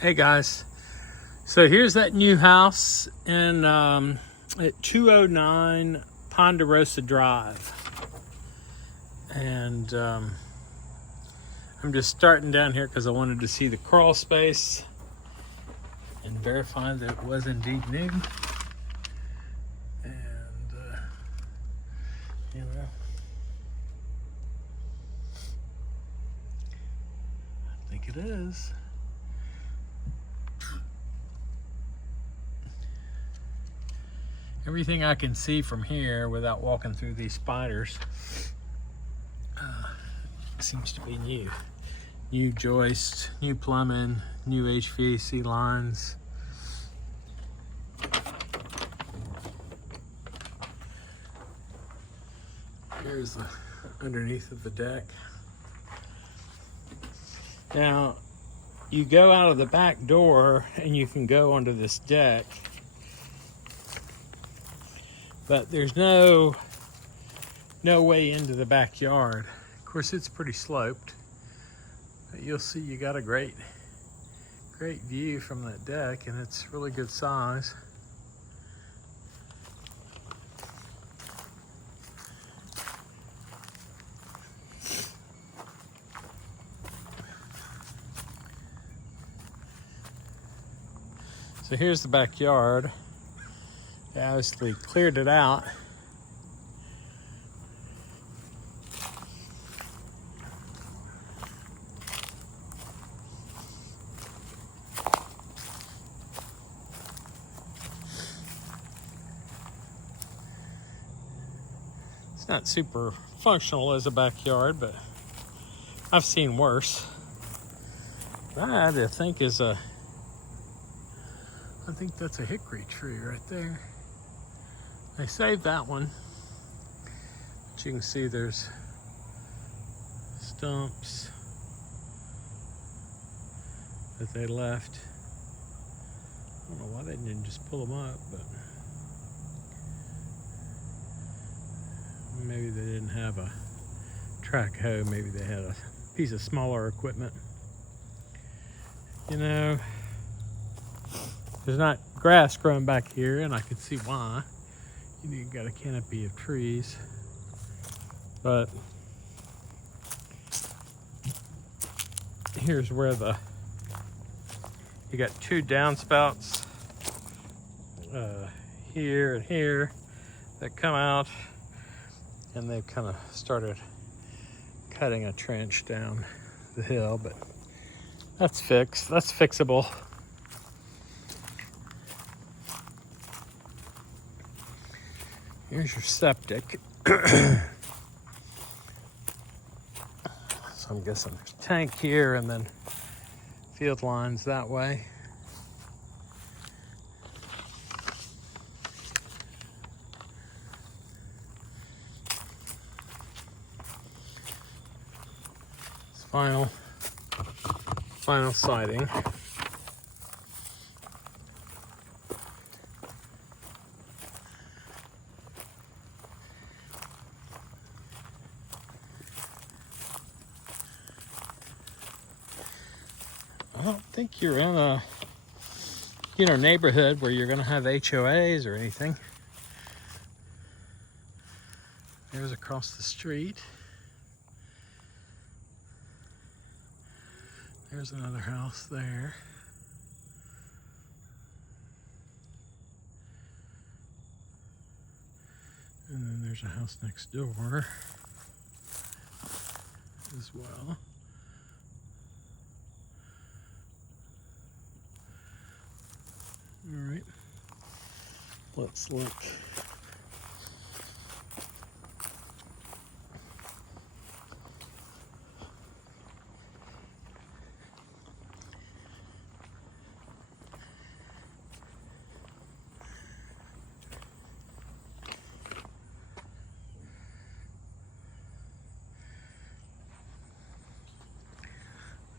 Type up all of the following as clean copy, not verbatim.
Hey guys, so here's that new house in at 209 Pondarosa Drive, and I'm just starting down here because I wanted to see the crawl space and verify that it was indeed new. And you know, I think it is. Everything I can see from here without walking through these spiders seems to be new. New joist, new plumbing, new HVAC lines. Here's the underneath of the deck. Now, you go out of the back door and you can go onto this deck, but there's no way into the backyard. Of course, it's pretty sloped, but you'll see you got a great view from that deck, and it's really good size. So here's the backyard. They obviously cleared it out. It's not super functional as a backyard, but I've seen worse. That I think is I think that's a hickory tree right there. They saved that one, but you can see there's stumps that they left. I don't know why they didn't just pull them up, but maybe they didn't have a track hoe. Maybe they had a piece of smaller equipment. You know, there's not grass growing back here, and I can see why. You've got a canopy of trees, but here's where you got two downspouts here and here that come out, and they've kind of started cutting a trench down the hill, but that's fixed. That's fixable. Here's your septic. So I'm guessing there's a tank here and then field lines that way. It's final siding. I don't think you're in a neighborhood where you're going to have HOAs or anything. There's across the street. There's another house there. And then there's a house next door as well. All right, let's look.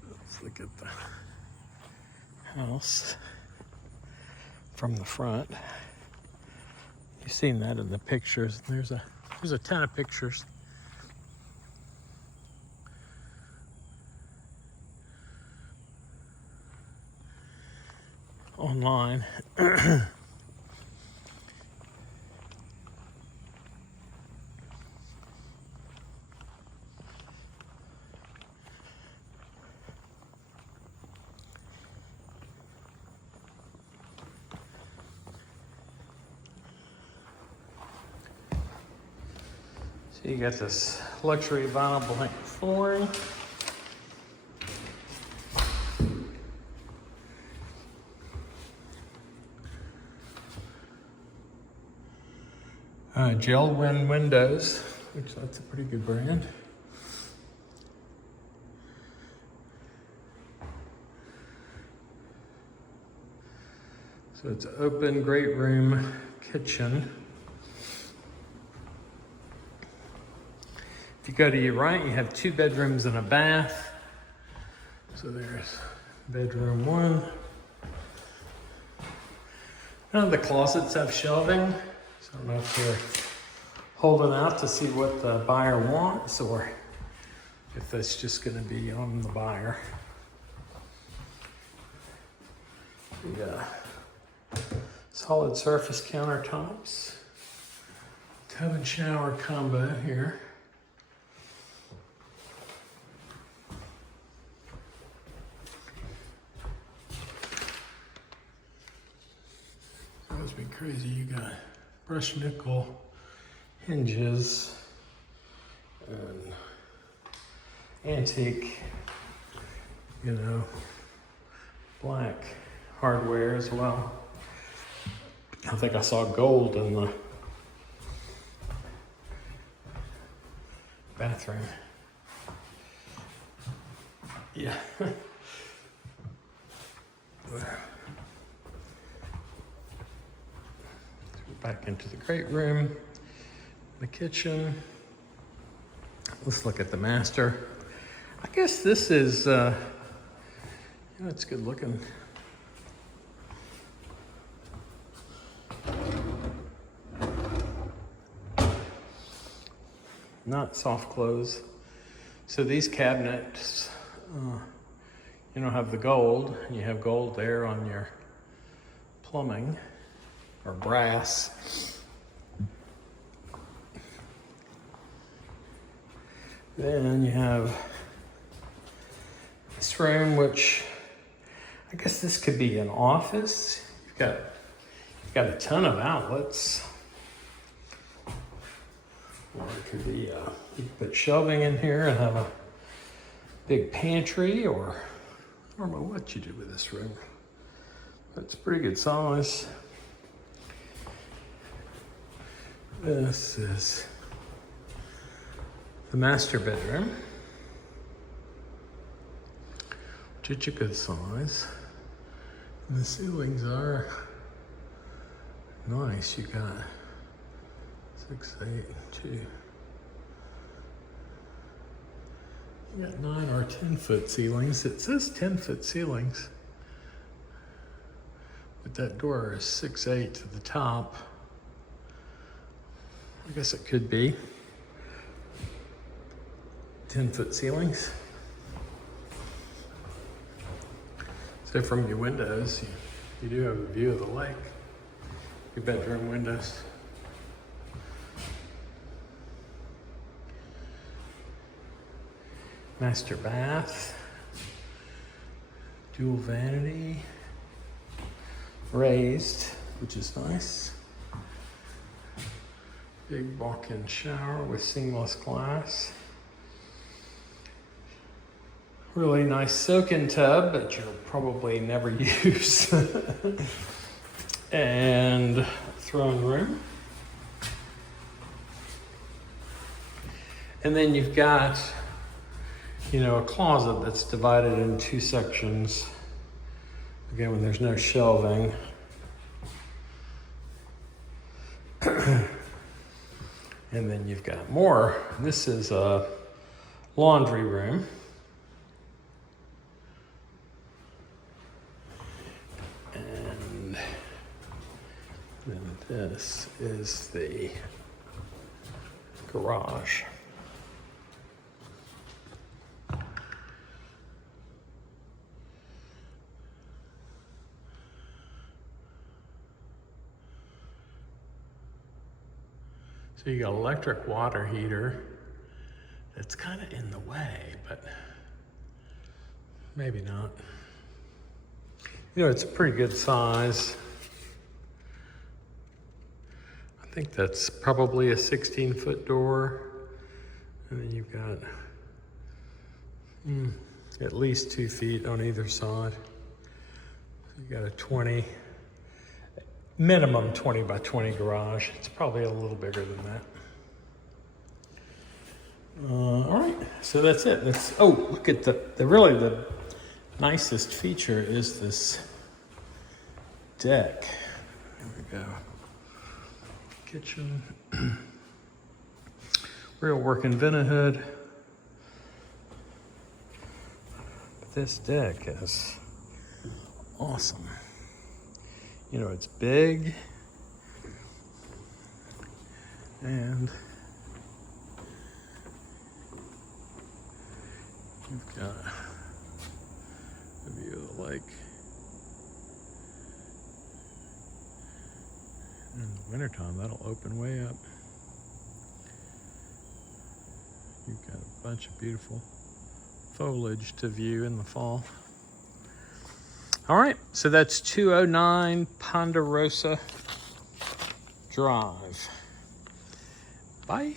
Let's look at the house from the front. You've seen that in the pictures. There's a ton of pictures. online. So you got this luxury vinyl blank flooring. Gel Win windows, which that's a pretty good brand. So it's an open, great room, kitchen. If you go to your right, you have 2 bedrooms and a bath. So there's bedroom 1. None of the closets have shelving, so I don't know if they're holding out to see what the buyer wants or if that's just going to be on the buyer. Yeah. Solid surface countertops. Tub and shower combo here. Drives me crazy. You got brushed nickel hinges and antique, black hardware as well. I think I saw gold in the bathroom. Yeah. Back into the great room, the kitchen. Let's look at the master. I guess this is, it's good looking. Not soft close. So these cabinets, have the gold. You have gold there on your plumbing or brass. Then you have this room, which I guess this could be an office. You've got a ton of outlets. Or it could be, you can put shelving in here and have a big pantry, or I don't know what you do with this room. It's pretty good size. This is the master bedroom, which is a good size. And the ceilings are nice. You got 6, 8, 2. You got 9 or 10-foot ceilings. It says 10-foot ceilings, but that door is 6'8" to the top. I guess it could be 10-foot ceilings. So from your windows, you do have a view of the lake. Your bedroom windows. Master bath, dual vanity, raised, which is nice. Big walk-in shower with seamless glass. Really nice soak-in tub that you'll probably never use. And throne room. And then you've got, a closet that's divided in 2 sections. Again, when there's no shelving. And then you've got more. This is a laundry room. And then this is the garage. So you got electric water heater. It's kind of in the way, but maybe not. You know, it's a pretty good size. I think that's probably a 16-foot door. And then you've got at least 2 feet on either side. You got a 20, minimum 20 by 20 garage. It's probably a little bigger than that. All right, so that's it. Oh, look at the really the nicest feature is this deck. There we go. Kitchen. Real working vent hood. This deck is awesome. You know, it's big and you've got a view of the lake. In the wintertime, that'll open way up. You've got a bunch of beautiful foliage to view in the fall. All right, so that's 209 Pondarosa Drive. Bye.